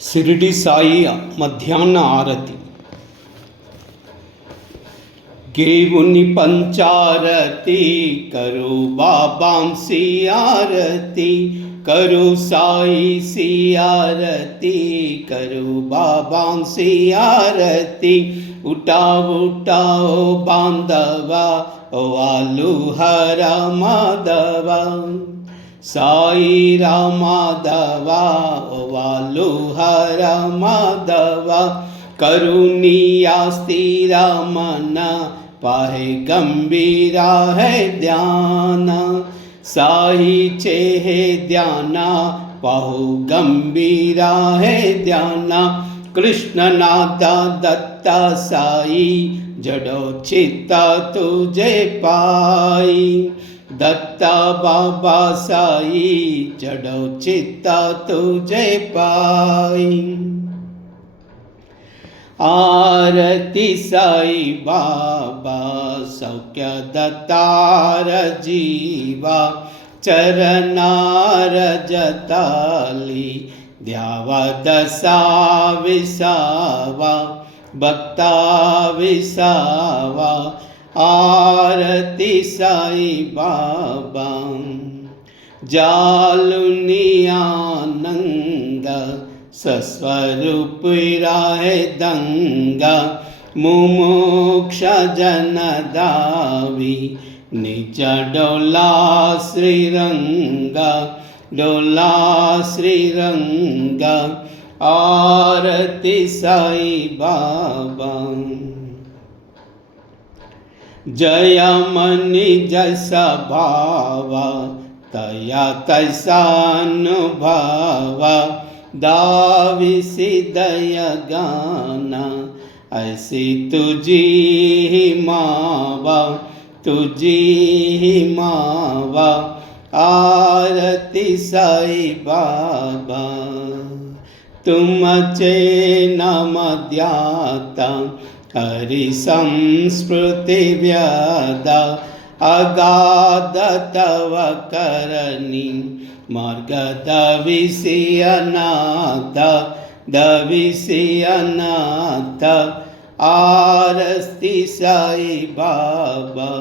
ಶಿರಡಿ ಸಾಯಿಯ ಮಧ್ಯಾಹ್ನ ಆರತಿ. गेवुनि पंचारती करो बाबांसी आरती, करो साई सी आरती, करो बाबांसी आरती। उठाओ उठाओ बांधवा ओ आलू हरा माधवा, साई रामाधवा ओ आलू हरा माधवा। करुणिया स्थिरा मना पाहे गंभीरा है ध्यान, साई चेहे ध्याना पाहु गंभीरा है ध्याना। कृष्ण नादा दत्ता साई जड़ो चित्ता तुझे पाई, दत्ता बाबा साई जड़ो चित्ता तुझे पाई। आरती साई बाबा सौख्य दत्तार जीवा, चरनार जताली द्यावा दसा विसावा, भक्ता विसावा। आरती साई बाबा जालुनी आनंद सस्वरूप राहे दंगा, मुमुक्ष जन दावी निज डोला श्रीरंगा, डोला श्रीरंगा। आरती साई बाबा जय मनि जैसा भावा, तया तैसा अनुभवा। दाविसी दया गाना ऐसी तुझी ही मावा, तुझी ही मावा। आरती साई बाबा तुम चे नम ध्याता, हरि संस्कृति व्यादा। अगाध तव करणी मार्ग दविसी अनाथ, दविसी अनाथ। आरती साई बाबा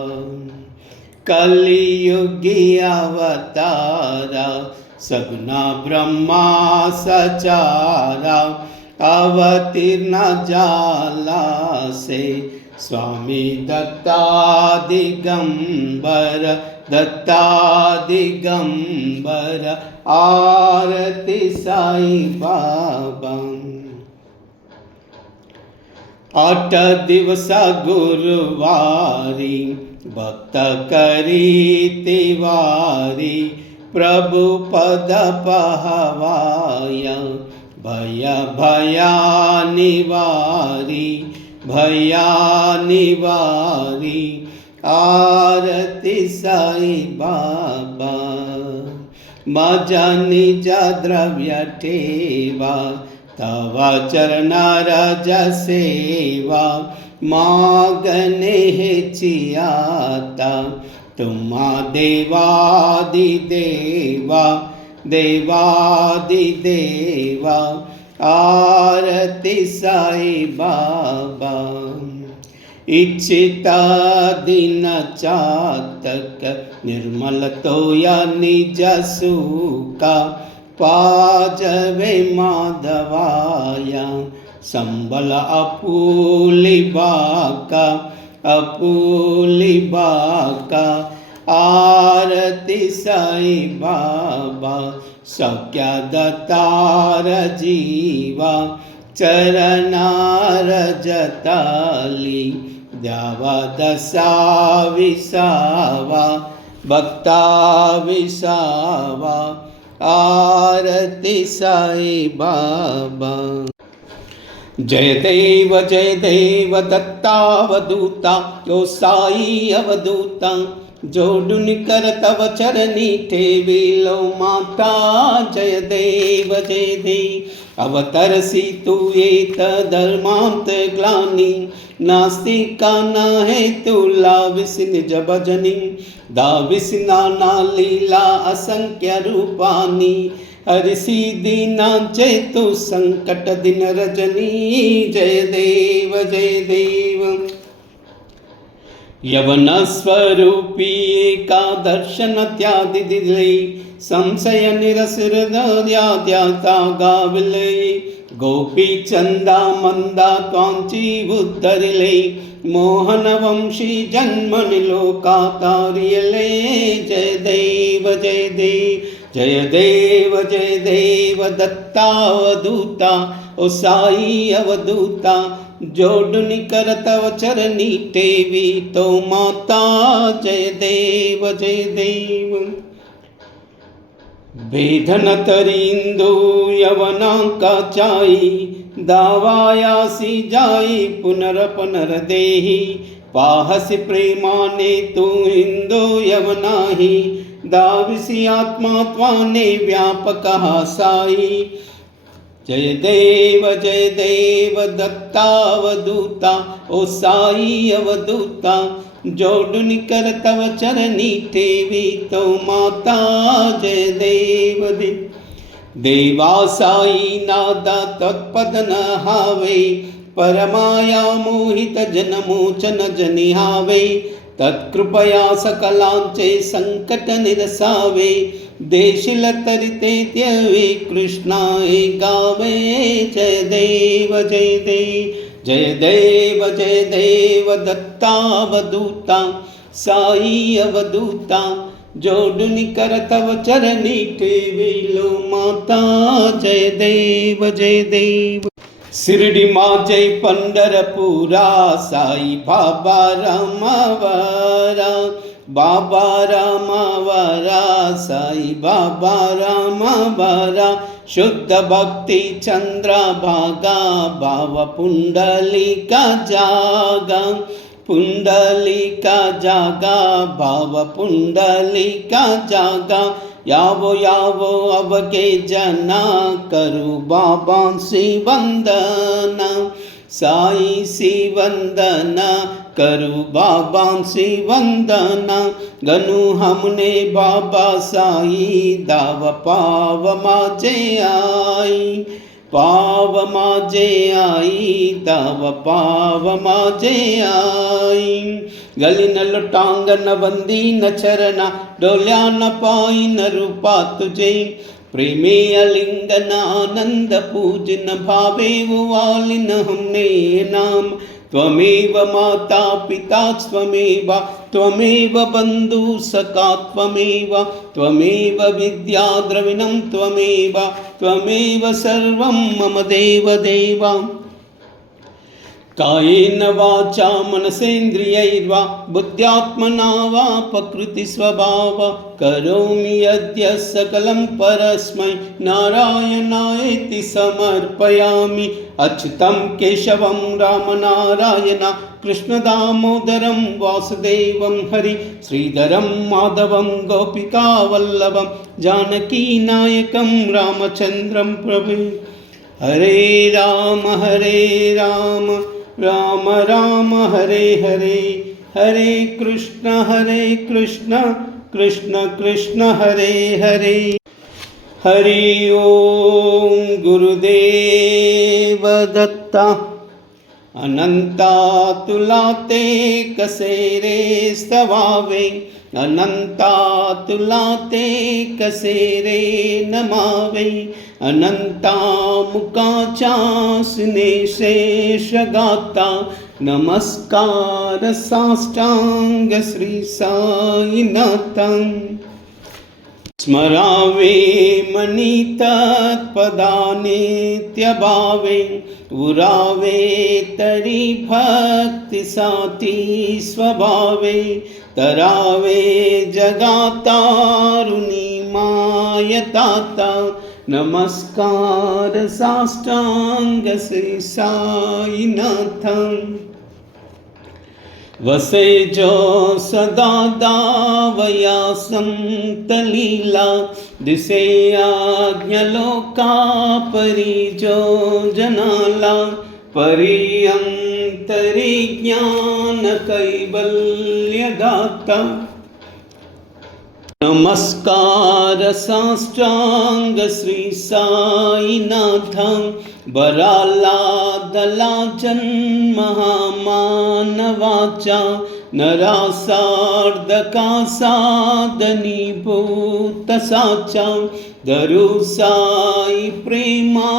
कलियुगी अवतारा, सगुना ब्रह्मा सचारा। अवतीर्ण जाला से स्वामी दत्ता दिगंबर, दत्ता दिगंबर। आरती साई बाबा 8 दिवस गुरुवारी, भक्त करी तिवारी। प्रभु पद पहवाया, भय भया निवारी, भया निवारी। आरती साई बाबा मजा निज द्रव्य ठेवा, तवा चरण रज सेवा। मागने हेचियाता तुम्हा देवादि देवा, देवादि देवा। आरती साई बाबा इच्छिता दिन चातक, निर्मल तोया निज सुका। पाजवे माधवाया संबल अपूली बाका, अपूली बाका। आरती साई बाबा सौख्य दत्तार जीवा, चरनार जताली द्यावा दसा विसावा, भक्ता विसावा। आरती साई बाबा जय देव दत्तावधूता, यो साई अवधूता। जोडुन कर तव चरणी ठेविलो माता, जय देव अवतरसी तू एक धर्मांत ग्लानी। नास्तिका न है तुला विसिन जबजनी, दाविसिना ना लीला असंख्य रूपानी। हरिषि दीनांचे तु संकट दिन रजनी जय देव जय देव। यवन स्वरूपी एका दर्शन त्यादि दिले संशय निरसृदयाद्याता गाविले गोपी चंदा मंदा त्वांची उद्धरिले मोहन वंशी जन्मनि लोकातारियले जय देव जय देव जय देव जय देव दत्तावधूता ओ साई अवधूता जोडुनि कर तव चरणी टेवी तो माता जय देव जय देव। भेदन तरींदो यवनांका चाई दावायासी जाई पुनर देही पाहसि प्रेमाने तू इंदो यवनाही दाविसी आत्मा त्वाने व्यापक साई जय देव दत्तावधूता ओ साई अवधूता जोडुनि कर तव चरणी टेवी तो माता जय देव देव। देवा साई नादा तत्पद न हावे परमाया मोहित जनमोचन जनिहावे तत्कृपया सकलांचे संकट निरसावे देशिल तरिते त्यवे कृष्णाए गावे जय देव जय देव जय देव जय देव दत्तावधूता साई अवधूता जोडुनि कर तव चरणी टेविलो माता जय देव जय देव। शिरडी माँ जय पंढरपुरा साई बाबा रामावरा बाबा रामावरा साई बाबा रामावरा शुद्ध भक्ति चंद्र भागा भाव पुंडलिका जागा पुंडलिका जागा भाव पुंडलिका जागा यावो यावो अब के जना करू बाबा सी वंदना साई सी वंदना करू बाबा सी वंदना गनु हमने बाबा साई दाव पाव माजे आई पाव माजे आई दाव पाव माजे आई गली न लुटांग न बंदी न चरना डोल्या न पाई न रूपा तुझे प्रेमे अलिंगन आनंद पूजन भावे वालिन हमने नाम त्वमेव माता पिता त्वमेव बंधु सखा त्वमेव विद्या द्रविणं त्वमेव सर्वं मम देव देवा। कायेन वाचा मनसेन्द्रियैर्वा बुद्ध्यात्मना वा प्रकृतिस्वभाव करोमि यद्य सकलं परस्मै नारायणायेति समर्पयामि। अच्युतं केशवं रामनारायण कृष्णदामोदरं वासुदेवं हरि श्रीधरं माधवं गोपिकावल्लभं जानकीनायकं रामचन्द्रं प्रभु। हरे राम राम राम हरे हरे हरे कृष्ण कृष्ण कृष्ण हरे हरे। हरि ओम गुरुदेव दत्ता अनंता तुलाते कसेरे स्तवावे अनंता तुलाते कसेरे नमावे अनंता मुकाचासने शेषगाता नमस्कार साष्टांग श्री साईनाथं। स्मरावे मनी तत्पदानित्यभावे उरावे तरी भक्ति साती स्वभावे तरावे जगातारुणी मायताता नमस्कार साष्टांग श्री साईनाथं। वसे जो सदा दावया संतलीला दिसे आज्ञलोका परि जो जनाला परियंतरि ज्ञान कैवल्य दाता नमस्कार साष्टांग श्री साईनाथ बराला दला जन्महामानवाचा नरासार्धका साधनीभूत साचा दरु साई प्रेमा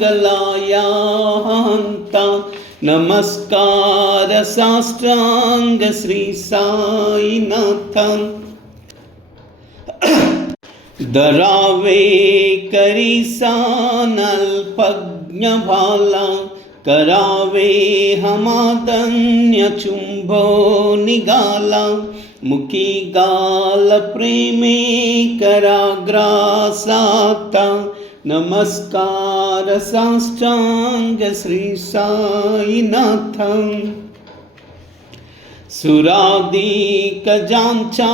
गलाया हंता नमस्कार साष्टांग श्री साईनाथ धरावे करीसानल्पज्ञ भाला करावे हमादन्य चुंबो निगाला मुखी गाल प्रेमे कराग्रासाता नमस्कार साष्टांग श्री साईनाथ सुरादिकजांचा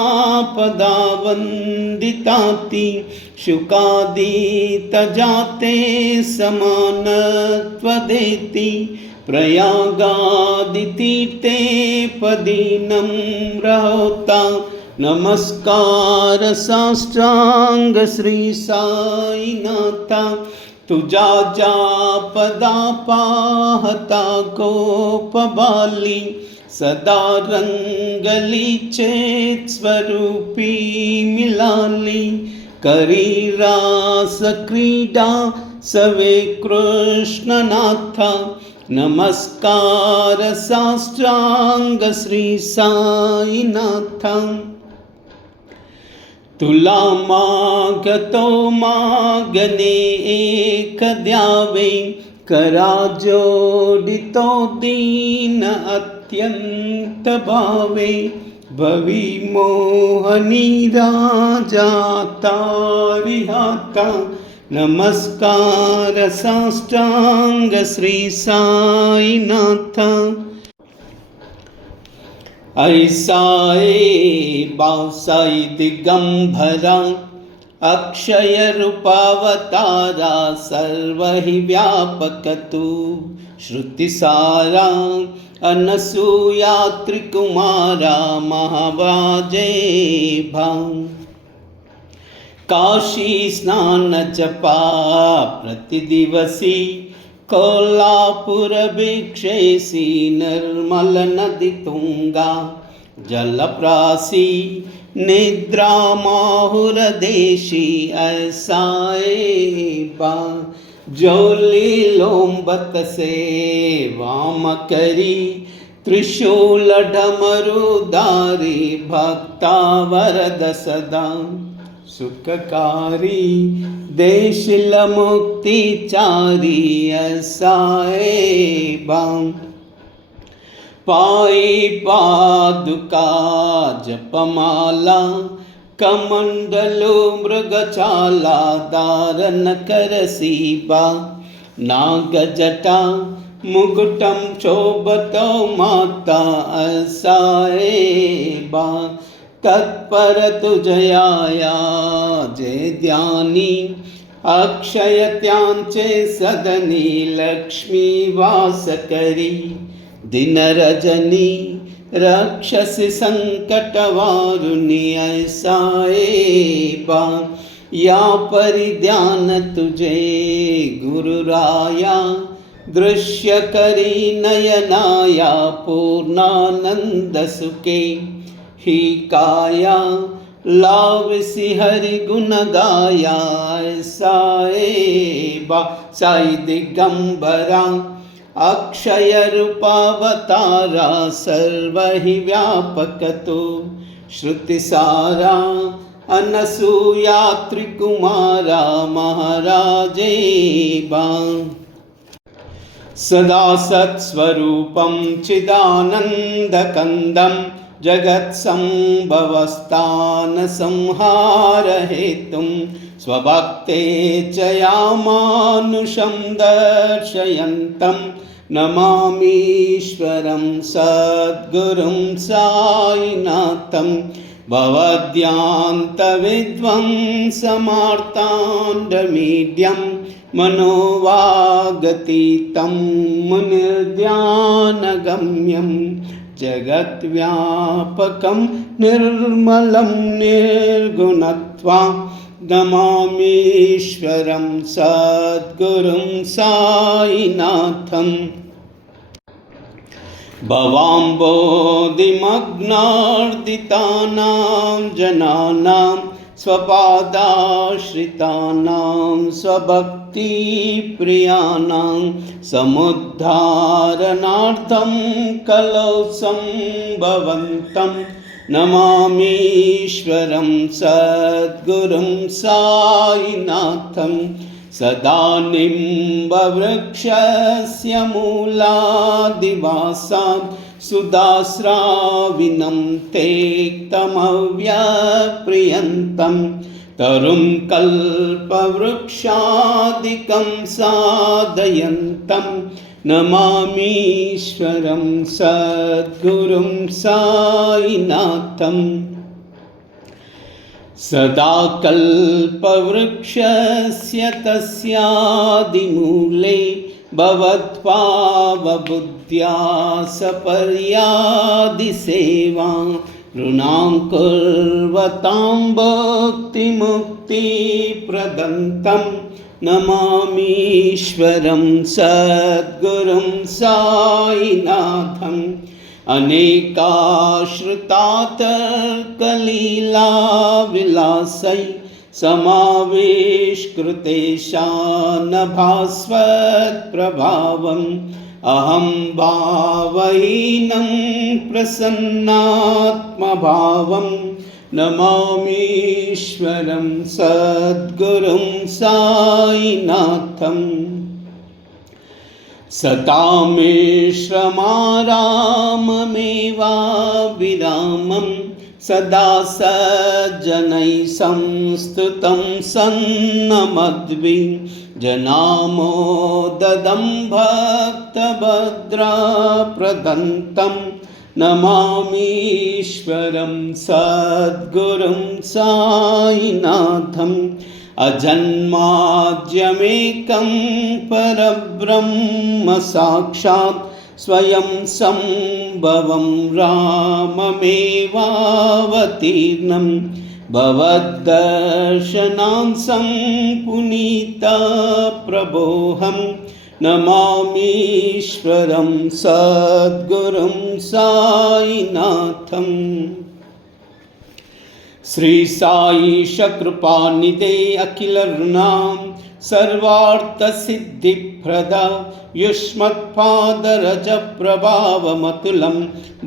पदावंदिताति शुकादितजाते समानत्वदेति प्रयागादितीर्थे पदीनं रहोता नमस्कार साष्टांग श्री साईनाथ तुझा जा पदा पाहता गोपबाली सदा रंगली चेत स्वरूपी मिलाली करी रास क्रीडा सवे कृष्णनाथ नमस्कार साष्टांग श्री साईनाथ तुला मागतो मागणे एक द्यावे करा जोडितो दीन अत्यंत भावे भवी मोहनी राजा तारिहाता नमस्कार साष्टांग श्री साईनाथ ऐसाए बासाई दिगंबरा अक्षय रूपावतारा सर्व ही व्यापक तू श्रुतिसारा अनसूया त्रिकुमारा महाबाजे भां काशी स्नान जपा प्रतिदिवसी कोल्हापुर भिक्षेसी निर्मल नदी तुंगा जलप्रासी निद्रा माहुर देशी ऐसाए बा जोली लोंबत से वाम करी त्रिशूल ढमरुदारी भक्ता वरद सदा सुखकारी देशिल मुक्तिचारी ऐसाए बाम पाई पादुका जपमाला कमंडलो मृगचाला दारन करसीबा नागजटा मुकुटम शोभतो माता ऐसाए बा तत्पर तुझयाया जय ध्यानी अक्षय त्यांचे सदनी लक्ष्मी वास करी दिन रजनी रक्षसी संकट वारुणी ऐसाए बा या परिध्यान तुझे गुरुराया दृश्य करी नयनाया पूर्णानंद सुखे ही काया लावसी हरि गुण गाया ऐसाए बा साई दिगंबरा अक्षय रूपावतारा सर्व ही व्यापक तो श्रुतिसारा अनसूया त्रिकुमारा महाराजे बा सदा सत्स्वरूपं चिदानन्दकन्दं जगत्सम्भवस्थान संहार हेतुं स्वभक्ते च यामानुषं दर्शयन्तं नमामीश्वरं सद्गुरुं साईनाथं भवद्यान्तविध्वंसमार्ताण्डमीड्यं मनोवागतीतं मुनिर्ध्यानगम्यं जगद्व्यापकं निर्मलं निर्गुणत्वं नमामीश्वरं सद्गुरुं साईनाथम्। भवाम्बोधिमग्नार्दितानां जनानां स्वपादाश्रितानां स्वभक्तिप्रियाणां समुद्धारणार्थं कलौ सम्भवन्तं नमामीश्वरं सद्गुरुं साईनाथम्। सदा निम्बवृक्षस्य मूलादिवासात् सुधास्राविनं तेक्तमव्यप्रियन्तं तरुं कल्पवृक्षादिकं साधयन्तं नमामीश्वरं सद्गुरुं साईनाथम्। सदा कल्पवृक्षस्य तस्यादिमूले भवत्पावबुद्ध्या सपर्यादिसेवां ऋणां कुर्वतां भक्तिमुक्तिप्रदन्तं नमामीश्वरं सद्गुरुं साईनाथम्। अनेकाश्रितातर्कलीलाविलासै समाविष्कृतेशानभास्वत्प्रभावम् अहं भावहीनं प्रसन्नात्मभावं नमामीश्वरं सद्गुरुं साईनाथम्। सतामिश्रमाराममेवाविरामं सदा सज्जनैः संस्तुतं सन्नमद्भि जनामोददं भक्तभद्राप्रदन्तं नमामीश्वरं सद्गुरुं साईनाथम्। अजन्माद्यमेकं परब्रह्म साक्षात् स्वयं सम्भवं राममेवावतीर्णं भवद्दर्शनान्सं पुनीतप्रभोऽहं नमामीश्वरं सद्गुरुं साईनाथम्। श्री साईश कृपानिधे अखिलऋणां सर्वार्थसिद्धिप्रदा युष्मत्पादरजप्रभावमतुलं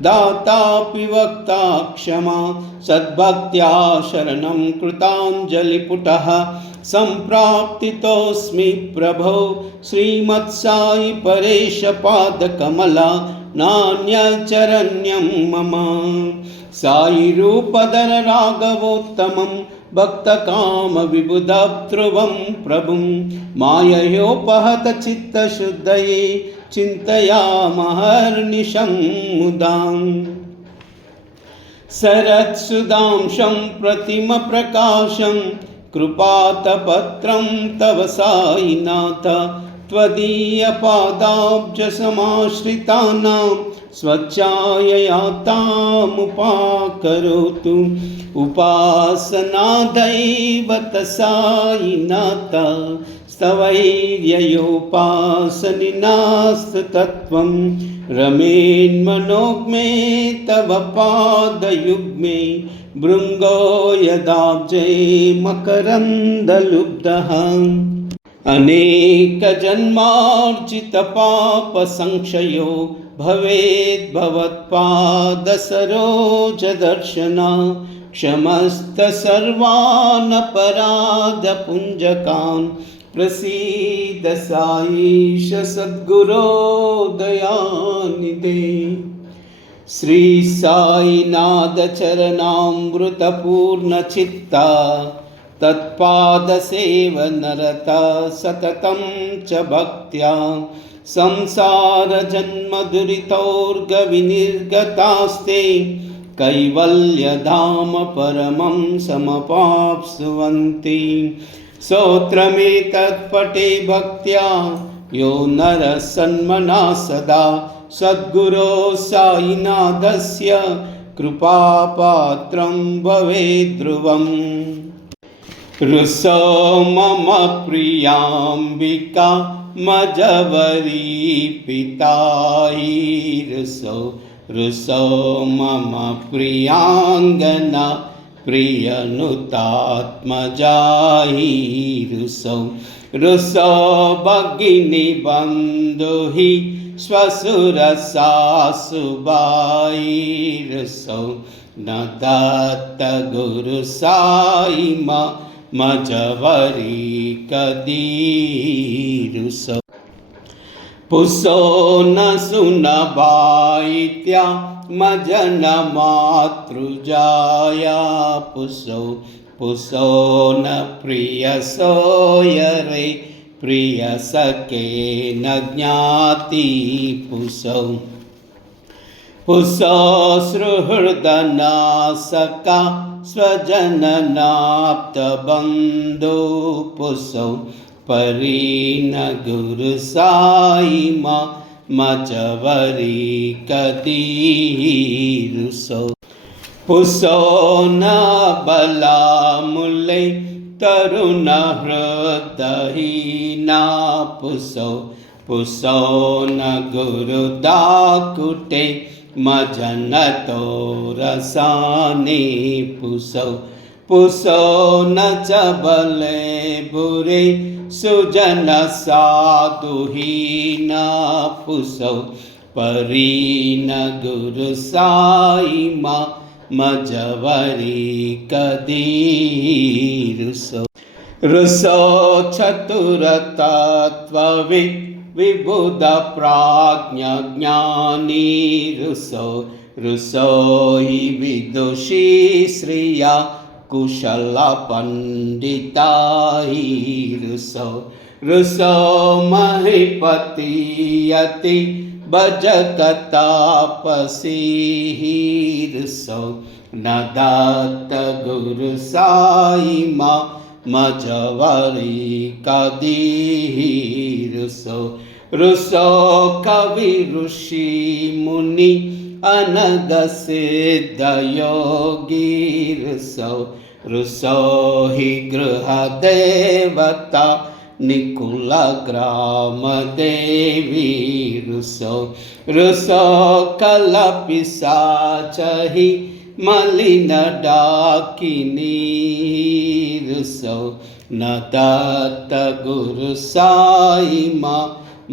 दातापि वक्ता क्षमा सद्भक्त्या शरणं कृताञ्जलिपुटः सम्प्राप्तितोऽस्मि प्रभो श्रीमत्साई परेशपादकमला नान्यचरण्यं मम। साई रूपधर राघवोत्तमं भक्तकामविबुधध्रुवं प्रभुं माययोपहत चित्तशुद्धये चिन्तयामहर्निशं मुदाम्। शरत्सुधांशं प्रतिमप्रकाशं कृपातपत्रं तव साईनाथ त्वदीयपादाब्जसमाश्रितानां स्वच्छाययातामुपाकरोतु उपासनादैवत साईनाथ स्तवैर्ययोपासनिनास्तत्वं रमेन्मनोग्मे तव पादयुग्मे भृङ्गो यदाब्जे मकरन्दलुब्धः। अनेकजन्मार्जितपापसंक्षयो भवेद्भवत्पादसरोजदर्शना क्षमस्त सर्वान् अपराधपुञ्जकान् प्रसीद साईश सद्गुरो दयानिधे। श्री साईनाथ चरणामृतपूर्णचित्ता तत्पादसेवनरता सततं च भक्त्या संसारजन्मदुरितोर्गविनिर्गतास्ते कैवल्यधाम परमं समपाप्स्यन्ति। स्तोत्रमेतत्पठे भक्त्या यो नरः सन्मनः सदा सद्गुरो साईनाथस्य कृपापात्रं भवेद्ध्रुवम् रुसो मम प्रियाम्बिका मजवरी पितायि रुसो मम प्रियांगना प्रियनुतात्मजायि रुसो भगिनी बन्धुहि श्वशुरसासुबायि रुसो न दत्त गुरु साई मजवरी कदी रुसो पुसो न सुनबाइत्या मजन मातृजाया पुसो न प्रिय सोयरे प्रिय सके न ज्ञाति पुसो सुहृदनासका स्वजननाप्तबन्धो पुसो परीन गुरु साई मजवरी कदी रुसो पुसो न बला मुले तरुण हृदहीना पुसो न गुरु दाकुटे मजन तो रसाने पुसो न चबले बुरे सुजन साधुहीना पुसो परीन गुरु साई मजवरी कदी रुसो चतुर तत्ववित् विबुध प्राज्ञ ज्ञानी रुसो हि विदुषी श्रिया कुशल पंडिता रुसो महीपति यति भजक तापसी रुसो न दत्त गुरु साई मजवरी कदी रुसो कवि ऋषि मुनि अनग सिद्ध योगी रुसो हि गृह देवता निकुल ग्राम देवी रुसो कल पिशाचहि मलिन डाकिनी रुसो न दत्त गुरु साई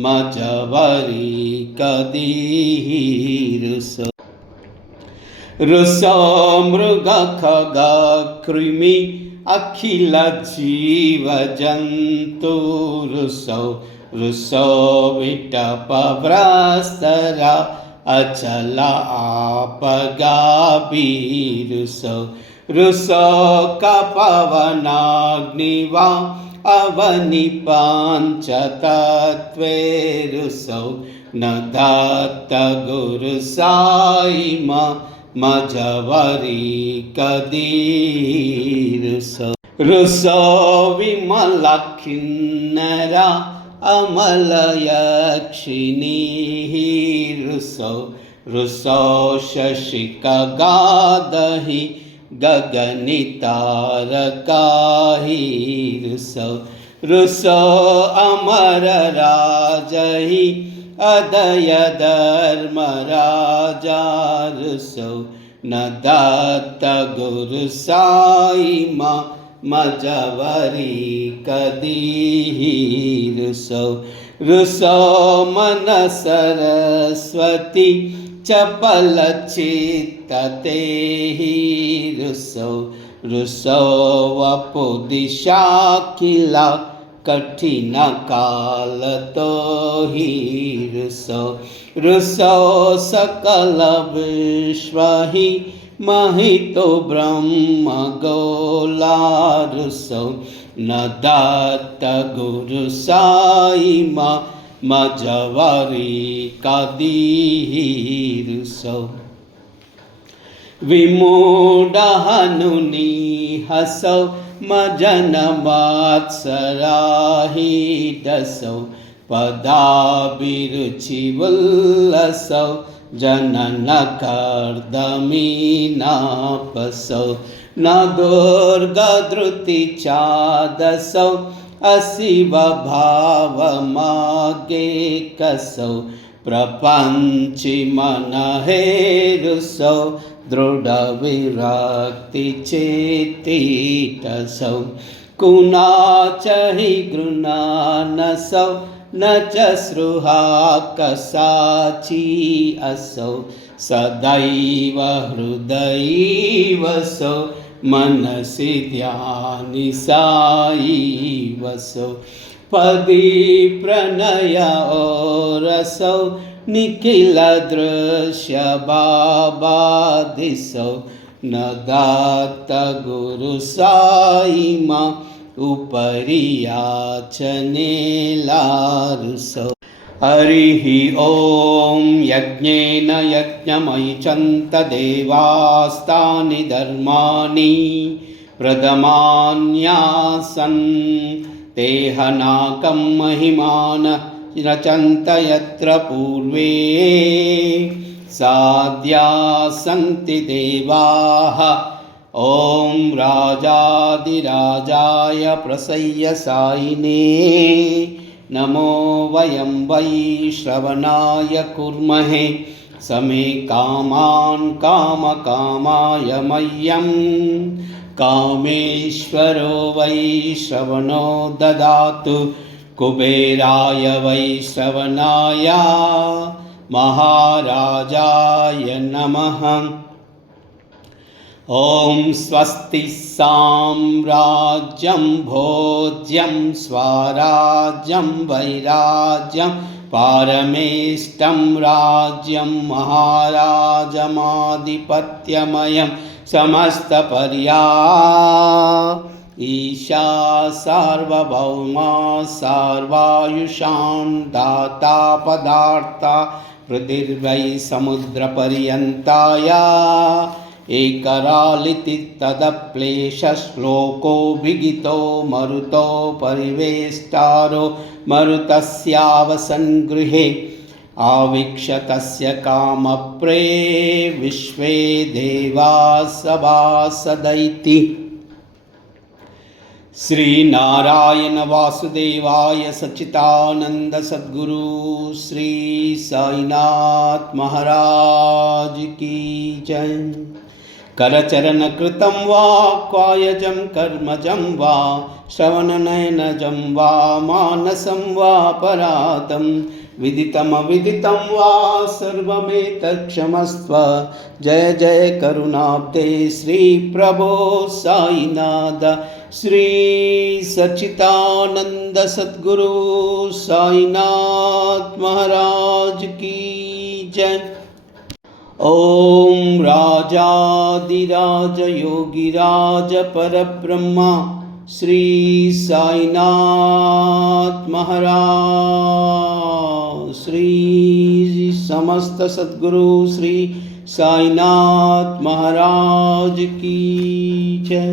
मजवरी कदी रुसो मृग खग कृमि अखिल जीव जंतु रुसो विटप भ्रस्तरा अचल आपगाबी रुसो कपवनाग्निवा अवनि पांचतत्वे रुसो न दत्त गुरु साई मजवरी कदी रुसो विमल किन्नरा अमल यक्षिणी रुसो शशिक गादहि गगनि तारकाहि रुसो अमर राजहि अदय धर्म राजा रुसो न दत्त गुरु साई मजवरी कदी रुसो मन सरस्वती चपल चित्तते रुसो वपु दिशा किला कठिन काल तो ही रुसो सकल विश्व ही महितो ब्रह्म गोला रुसो न दत्त गुरु साई मजवरी कदी विमूढ़ हनुनी हसौ मजन मात्सराही दसौ पदाभिरुचि वल्लसौ जननकर्दमीनापसौ न दुर्गधृतिचादसौ अशिवभावमागेकसौ प्रपञ्चिमनहेरुसौ दृढविरक्तिचेतीटसौ कुनाच हि गृणानसौ न च स्रुहा कसाची असौ सदैव हृदयैवसौ मनसि ध्यानि साईवसौ पदी प्रणयोरसौ निखिल दृश्य बाबादिसौ न दात गुरु साईमा उपरि याचनेलारुसौ हरिः ॐ यज्ञेन यज्ञमयिचन्त देवास्तानि धर्माणि प्रथमान्यासन् तेहनाकं महिमान रचन्त यत्र पूर्वे साध्या सन्ति देवाः ॐ राजाधिराजाय प्रसय्य सायिने नमो वयं वै श्रवणाय कुर्महे समे कामान् कामकामाय मह्यं कामेश्वरो वै श्रवणो ददातु कुबेराय वै श्रवणाय महाराजाय नमः। ॐ स्वस्ति साम्राज्यं भोज्यं स्वराज्यं वैराज्यं पारमेष्टं राज्यं महाराजमाधिपत्यमयं समस्तपर्या ईशा सार्वभौमा सर्वायुषां दाता पदार्था पृथिर्वै समुद्रपर्यन्ताया एकरालिति तदप्लेशश्लोको विगितो मरुतो परिवेष्टारो मरुतस्यावसन्गृहे आवीक्ष्य तस्य कामप्रे विश्वे देवा सभासदैति। श्रीनारायण वासुदेवाय सच्चिदानंद सद्गुरु श्री साईनाथ महाराज की जय। करचरण कृतं वा कायजं कर्मजं वा श्रवणनयनजं वा मानसं वा परातं विदितमविदितं वा सर्वमेतत्क्षमस्व। जय जय करुणाब्दे श्री प्रभो साईनाथ श्री सच्चिदानंद सद्गुरु साईनाथ महाराज की जय। ओम राजाधिराज योगिराज परब्रह्मा श्री साईनाथ महाराज श्री समस्त सद्गुरु श्री साईनाथ महाराज की जय।